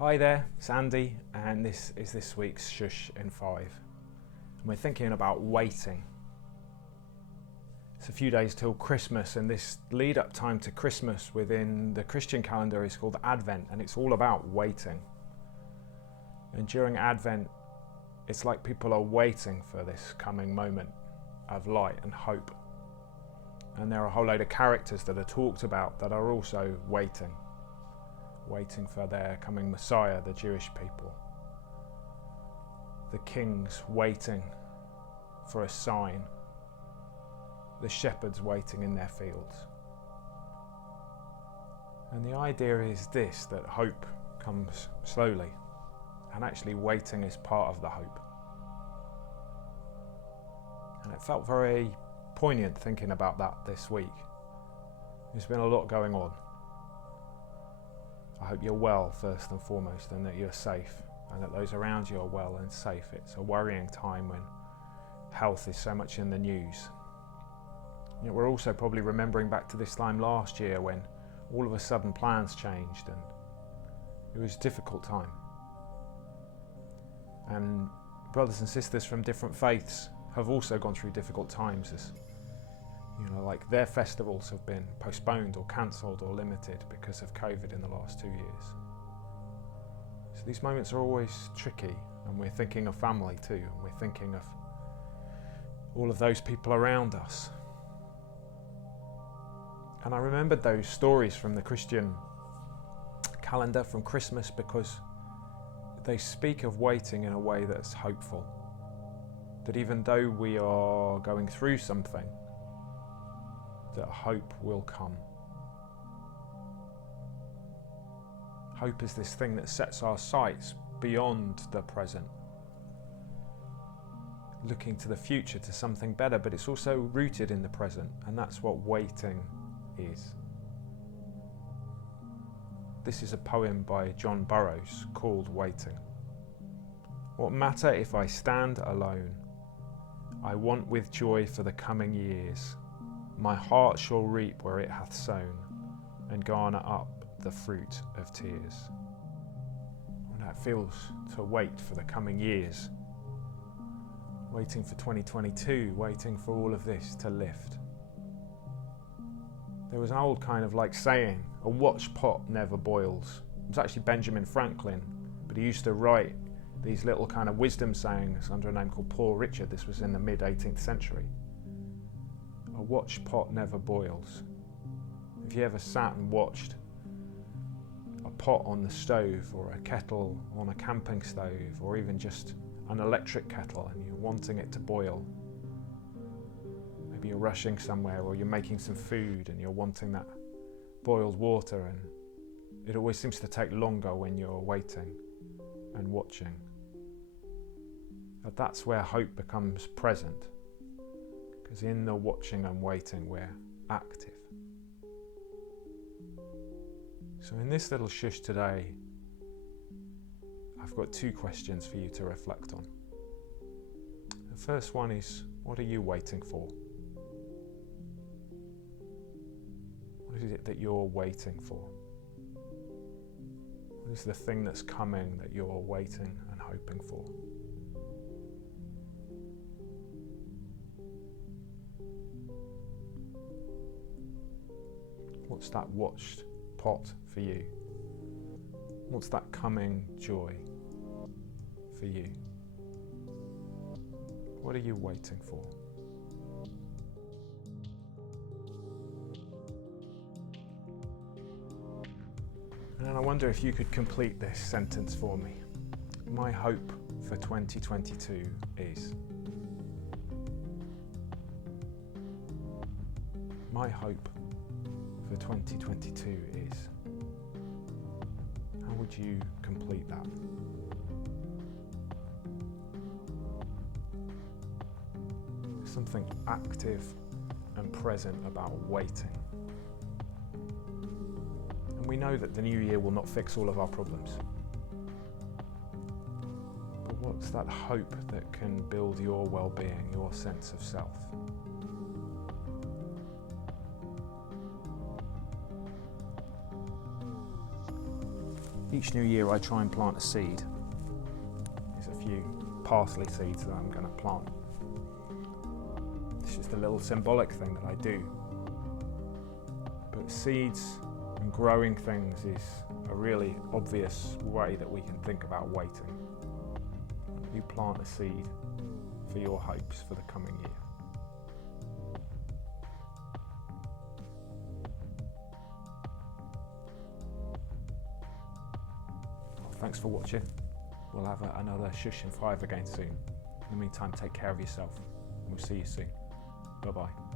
Hi there, it's Andy, and this is this week's Shhh in 5. And we're thinking about waiting. It's a few days till Christmas, and this lead up time to Christmas within the Christian calendar is called Advent, and it's all about waiting. And during Advent, it's like people are waiting for this coming moment of light and hope. And there are a whole load of characters that are talked about that are also waiting for their coming Messiah, the Jewish people. The kings waiting for a sign. The shepherds waiting in their fields. And the idea is this, that hope comes slowly, and actually waiting is part of the hope. And it felt very poignant thinking about that this week. There's been a lot going on. I hope you're well first and foremost, and that you're safe, and that those around you are well and safe. It's a worrying time when health is so much in the news. Yet we're also probably remembering back to this time last year when all of a sudden plans changed, and it was a difficult time. And brothers and sisters from different faiths have also gone through difficult times, as like their festivals have been postponed or cancelled or limited because of COVID in the last 2 years. So these moments are always tricky, and we're thinking of family too, and we're thinking of all of those people around us. And I remembered those stories from the Christian calendar from Christmas because they speak of waiting in a way that's hopeful. That even though we are going through something, that hope will come. Hope is this thing that sets our sights beyond the present, looking to the future, to something better, but it's also rooted in the present, and that's what waiting is. This is a poem by John Burroughs called Waiting. What matter if I stand alone? I want with joy for the coming years. My heart shall reap where it hath sown, and garner up the fruit of tears. And that feels to wait for the coming years. Waiting for 2022, waiting for all of this to lift. There was an old kind of saying, a watch pot never boils. It was actually Benjamin Franklin, but he used to write these little kind of wisdom sayings under a name called Poor Richard. This was in the mid 18th century. A watch pot never boils. Have you ever sat and watched a pot on the stove, or a kettle on a camping stove, or even just an electric kettle, and you're wanting it to boil? Maybe you're rushing somewhere, or you're making some food and you're wanting that boiled water, and it always seems to take longer when you're waiting and watching. But that's where hope becomes present. Because in the watching and waiting, we're active. So in this little shush today, I've got 2 questions for you to reflect on. The first one is, what are you waiting for? What is it that you're waiting for? What is the thing that's coming that you're waiting and hoping for? What's that watched pot for you? What's that coming joy for you? What are you waiting for? And I wonder if you could complete this sentence for me. My hope for 2022 is. My hope for 2022 is. How would you complete that? Something active and present about waiting. And we know that the new year will not fix all of our problems. But what's that hope that can build your well-being, your sense of self? Each new year I try and plant a seed. There's a few parsley seeds that I'm going to plant. It's just a little symbolic thing that I do. But seeds and growing things is a really obvious way that we can think about waiting. You plant a seed for your hopes for the coming year. Well, thanks for watching. We'll have another Shhh in 5 again soon. In the meantime, take care of yourself. We'll see you soon. Bye-bye.